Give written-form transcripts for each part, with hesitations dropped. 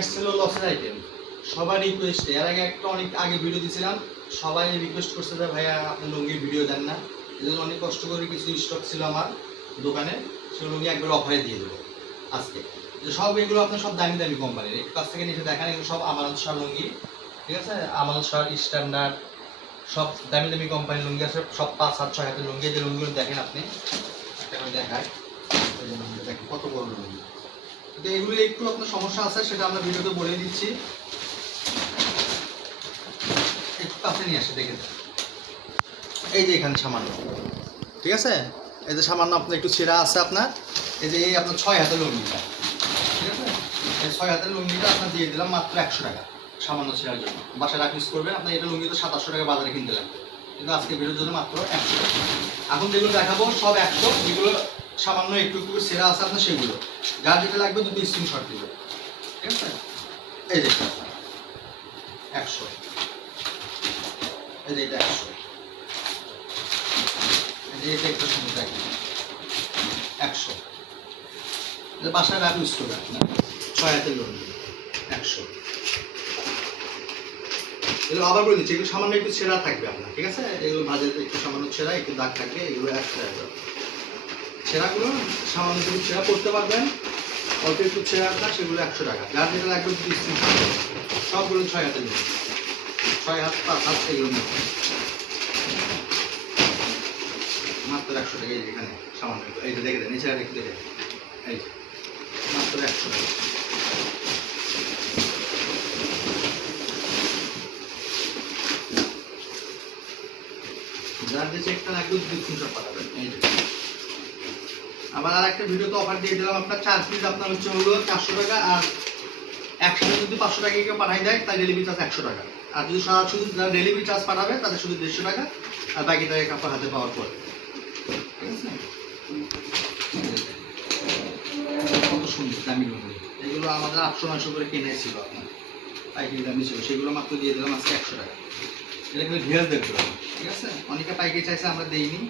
ক্যাস্টেলো লসের আইটেম সবার রিকোয়েস্টে এর আগে একটা অনেক আগে ভিডিও দিয়েছিলাম, সবাই রিকোয়েস্ট করছে যে ভাইয়া আপনি লুঙ্গির ভিডিও দেন না। এই জন্য অনেক কষ্ট করে কিছু স্টক ছিল আমার দোকানে, সেগুলো লুঙ্গি একবার অফারে দিয়ে দেবো আজকে। যে সব এগুলো আপনার সব দামি দামি কোম্পানির, একটু কাছ থেকে নিচে দেখেন, এগুলো সব আমানত শাহ লুঙ্গি, ঠিক আছে? আমানত শাহ, স্ট্যান্ডার্ড, সব দামি দামি কোম্পানির লুঙ্গি আছে, সব 5-7-6 হাতের লুঙ্গি। যে লুঙ্গিগুলো দেখেন আপনি, দেখায় দেখেন কত বড় লুঙ্গি। তো এগুলো একটু আপনার সমস্যা আছে, সেটা আমরা ভিডিওতে বলে দিচ্ছি। একটু কাছে নিয়ে আসে দেখে, এই যে এখানে সামান্য, ঠিক আছে? এই যে সামান্য আপনার একটু ছেঁড়া আছে আপনার, এই যে এই আপনার 6 হাতের লুঙ্গিটা, ঠিক আছে? এই 6 হাতের লুঙ্গিটা আপনার দিয়ে দিলাম মাত্র 100 টাকা, সামান্য ছেঁড়ার জন্য। বাসায় রাখ ইউজ করবেন, আপনার এটা লুঙ্গি তো 2700 টাকা বাজারে কিনতে লাগবে, কিন্তু আজকে ভিডিওর জন্য মাত্র 100 টাকা। এখন যেগুলো দেখাবো সব 100, যেগুলো সামান্য একটু একটু ছেঁড়া আছে আপনার সেগুলো। যার যেটা লাগবে দুটো স্ক্রিনশট দিবে, ঠিক আছে? এই যে 100, এই যে এটা 100, এই যে এটা একটা সুন্দর দেখেন 100, বাসায় রাখ ইউজ করবে আপনার 6 হাতের লুঙ্গি 100। এগুলো আবার বলে দিচ্ছি, এগুলো সামান্য একটু ছেঁড়া থাকবে আপনার, ঠিক আছে? এগুলো ভাজে একটু সামান্য ছেঁড়া, একটু দাগ থাকবে, এগুলো 100 টাকা। ছেঁড়াগুলো সামান্য একটু ছেঁড়া করতে পারবেন, অল্প একটু ছেঁড়া আপনার, সেগুলো 100 টাকা। যার যেটা লাগবে সবগুলো 6 হাতের লুঙ্গি, 6 হাত 5 হাত এগুলো মাত্র 100 টাকা। এই যেখানে সামান্য এইটা দেখে দেন, এছাড়া একটু দেখে এই মাত্র 100 টাকা। যার যে চেকটা লাগবে স্ক্রিনশট পাঠাবেন। এই যে আবার আর একটা ভিডিওতে অফার দিয়ে দিলাম আপনার, 4 পিস আপনার হচ্ছে হলো 400 টাকা, আর একসাথে যদি 500 টাকা কেউ পাঠাই দেয় তাই ডেলিভারি চার্জ 100 টাকা। আর যদি শুধু যারা ডেলিভারি চার্জ পাঠাবে তাদের শুধু 150 টাকা, আর বাকি টাকা আপনার হাতে পাওয়ার পর, ঠিক আছে? কত সুন্দর দামি লুঙ্গি, এগুলো আমাদের 800-900 করে কিনে ছিল আপনার, পাইকারি দামি ছিল, সেগুলো মাত্র দিয়ে দিলাম আজকে 100 টাকা। এটা কিন্তু ভিয়াস দেখতে হবে, ঠিক আছে? অনেকে পাইকারি চাইছে, আমরা দেইনি,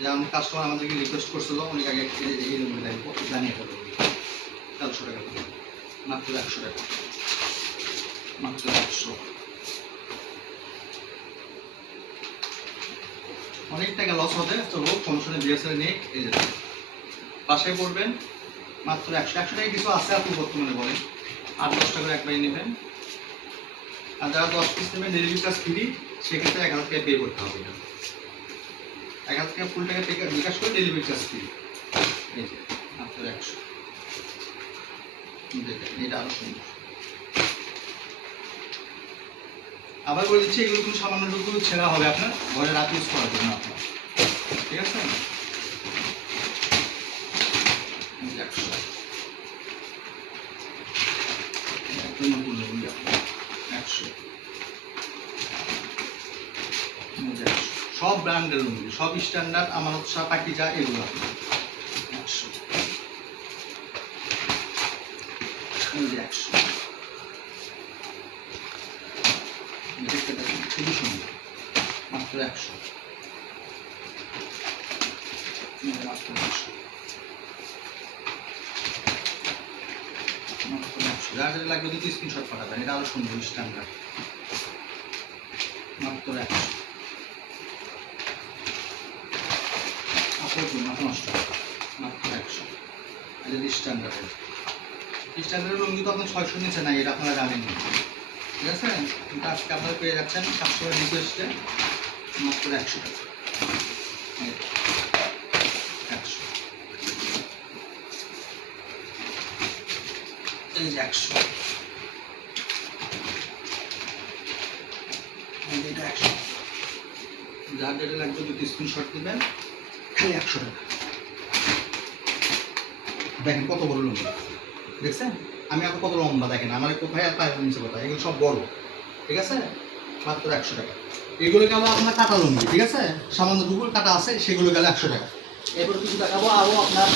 যে আমার কাস্টমার আমাদেরকে রিকোয়েস্ট করছিল অনেক আগে, এই লুঙ্গি জানিয়ে ফেলবো 400 টাকা, মাত্র 100 টাকা, মাত্র 100। অনেক টাকা লস হবে, তো হোক সমস্যা নেই, বিএসএল নিয়ে এই যে বাসায় পড়বেন মাত্র 100 টাকা। কিছু আছে আপনি বর্তমানে বলেন 8-10 টাকা একবারই নেবেন, আর যারা 10 পিস নেবেন ডেলিভারি চার্জ ফ্রি, সেক্ষেত্রে 1000 টাকা পে করতে হবে। 1000 টাকা ফুল টাকা বিকাশ করে ডেলিভারি চার্জ ফ্রি। এই যে মাত্র 100, দেখেন এটা আরো সুন্দর। আবার বলে দিচ্ছি, এগুলো কিন্তু সামান্যটুকু ছেঁড়া হবে আপনার, ঘরে রাত ইউজ করার জন্য আপনার, ঠিক আছে? 100 একদম নতুন লুঙ্গি আপনার 100, সব ব্র্যান্ডের লুঙ্গি, সব স্ট্যান্ডার্ড, আমানত শাহ, পাকিজা, এগুলো আপনার 100, এই যে 100। দেখতে দেখেন খুবই সুন্দর, মাত্র 100, মাত্র 100, মাত্র 100। যার যেটা লাগবে দুটো স্ক্রিনশট পাঠাবেন, এটা আরো সুন্দর স্ট্যান্ডার্ড, মাত্র 100। আপনার জন্য নষ্ট, মাত্র 100। এটা স্ট্যান্ডার্ডের, স্ট্যান্ডার্ডের লুঙ্গি তো আপনার 600 নিচে নাই, এটা আপনারা জানেন, ঠিক আছে? কিন্তু আজকে আপনারা পেয়ে যাচ্ছেন 700 রিকোয়েস্টে মাত্র 100 টাকা, 100, এই যে 100, এই যে এটা 100। যার যেটা লাগবে দুটো স্ক্রিনশট দিবেন, খালি 100 টাকা। দেখেন কত বড় লুঙ্গি, দেখছেন? আমি এখন কত লম্বা দেখেন, আমার কোথায় আর পায়ের নিচে কোথায়, এগুলো সব বড়, ঠিক আছে? মাত্র 100 টাকা। এগুলো গেল আপনার কাটা লুঙ্গি, ঠিক আছে? সামান্য দুপুর কাটা আছে, সেগুলো গেলে 100 টাকা। এরপর কিছু দেখাবো আরও আপনার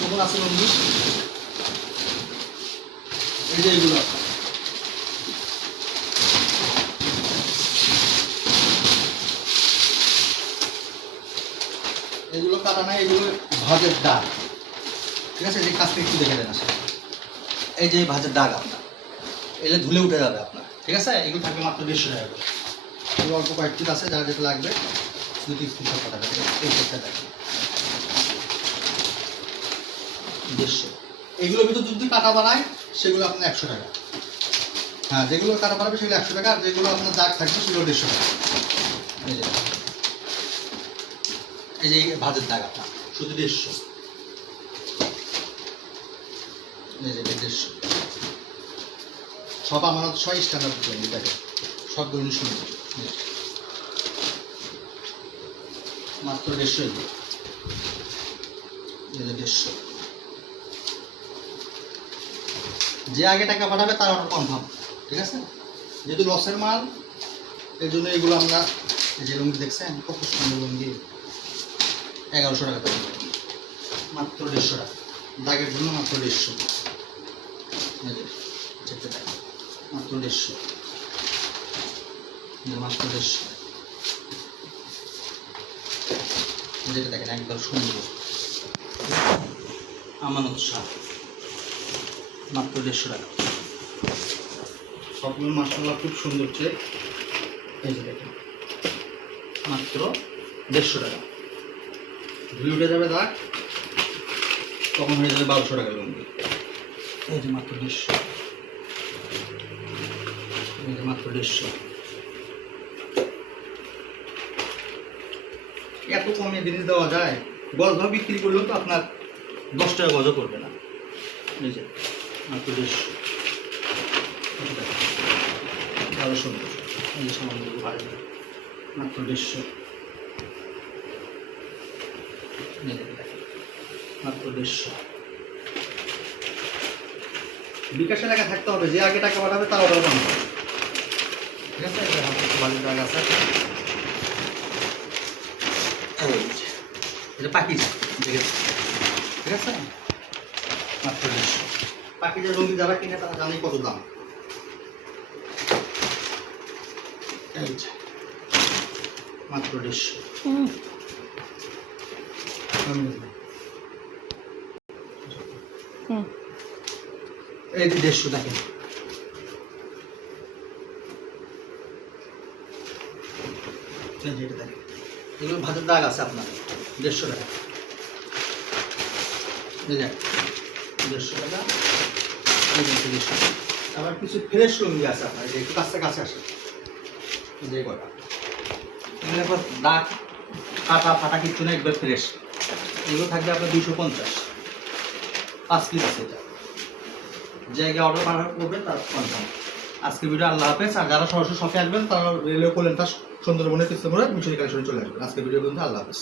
যখন আছে লুঙ্গি, এই যে এগুলো এগুলো কাটা নাই, এগুলো ভাজের দাগ, ঠিক আছে? এই কাজটা একটু দেখে দেন আসলে, এই যে ভাজের দাগ আপনার, এলে ধুলে উঠে যাবে আপনার, ঠিক আছে? এগুলো থাকবে মাত্র 150 টাকা করে। এগুলো অল্প কয়েক পিস আছে, যারা যেটা লাগবে দুটি স্ক্রিনশট পাঠাবে। এই সেটটা দেখেন 150। এগুলোর ভিতর যদি কাটা বানায় সেগুলো আপনার 100 টাকা। হ্যাঁ, যেগুলো কাটা বানাবে সেগুলো 100 টাকা, আর যেগুলো আপনার দাগ থাকবে সেগুলো 150 টাকা। এই যে ভাজের দাগ আপনার শুধু 150। এই যে 150 সব আমানত 6 স্ট্যান্ডার্ড প্লেন থাকে, সবগুলো 19 মাত্র 150। এই যে 150। যে আগে টাকা পাঠাবে তার অর্ডার কনফার্ম, ঠিক আছে? যেহেতু লসের মাল এই জন্য এগুলো আমরা, যে লুঙ্গি দেখছেন কত সুন্দর লুঙ্গি, 1100 টাকা দাম, মাত্র 150 টাকা। দাগের জন্য মাত্র 150, মাত্র 150, মাত্র 150। যেটা দেখেন একদম সুন্দর আমানত শাহ, মাত্র 150 টাকা। সবগুলো মাশাআল্লাহ খুব সুন্দর চেক। এই যে দেখেন মাত্র 150 টাকা। ধুয়ে উঠে যাবে দাগ, তখন হয়ে যাবে 1200 টাকা লুঙ্গি। এই যে মাত্র 150, এই যে মাত্র 150। এত কমে জিনিস দেওয়া যায়? গজভাবে বিক্রি করলেও তো আপনার 10 টাকা গজও করবে না। এই যে মাত্র 150, ভালো সুন্দর। এই যে সামানগুলো ভালো, মাত্র 150, মাত্র 150। বিকাশে টাকা থাকতে হবে, যে আগে টাকা পাঠাবে তার অর্ডার পাবে, ঠিক আছে? বাড়ির টাকা আছে, এটা পাকিজা, ঠিক আছে? মাত্র 150। পাকিজা লুঙ্গি যারা কিনে তারা জানে কত দাম। এই যে মাত্র 150। এই যে 150 দেখেন, যেটা দেখেন এগুলো ভাতের দাগ আছে আপনার 150 টাকা। এই যে 150 টাকা। এই যে 150 টাকা। আবার কিছু ফ্রেশ লুঙ্গি আছে আপনার, যে একটু কাছে আসে, যে কটা এগুলো একবার দাগ কাটা ফাটা কিছু না, একবার ফ্রেশ। এগুলো থাকবে আপনার 250, 5 পিস আছে। এটা জায়গায় অর্ডার পাঠানো করবেন তার কনফার্ম। আজকে ভিডিও আল্লাহ হাফেজ। আর যারা সরাসরি শপে আসবেন তারা রেলওয়ে করলেন তার সুন্দরবনের পিছনে মিশরি কালেকশনে চলে আসবেন। আজকে ভিডিও পর্যন্ত, আল্লাহ হাফেজ।